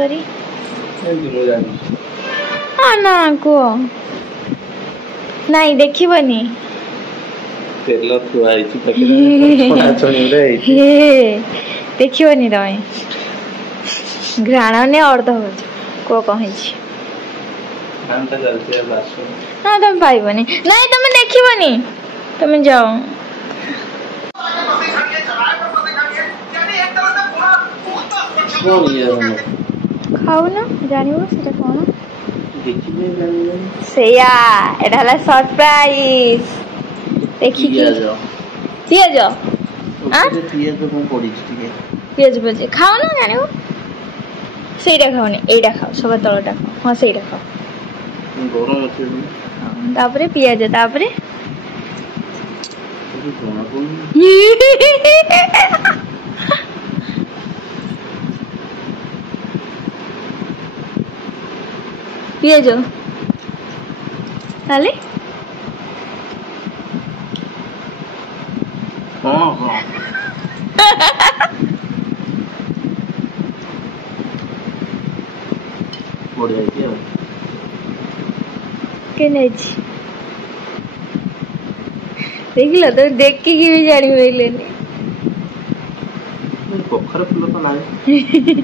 sorry ना को नहीं देखिबनी तेल थुआई छि पकड़ा चणी रे देखिबनी रही घ्राण ने अर्ध हो को कहि छि कामटा चलते है लास्ट ना तुम पाइबनी नहीं तुम देखिबनी तुम जाओ कौन ये खाओ ना जानिबो सेटा कोन देखिबे जानिबे सेया एटा हला सरप्राइज देखि की पियाज हां पियाज को पड़ी ठीक पियाज बजे खाओ ना जानिबो सेटा खाओ ने एटा खाओ सब तळटा खाओ हां सेटा खाओ गरम अछि तापरे पियाज तापरे पियाज ताले हां बढ़िया किया के नहीं देखिल तो देख के भी जानी पाइलेनी कखर फूल तो नाही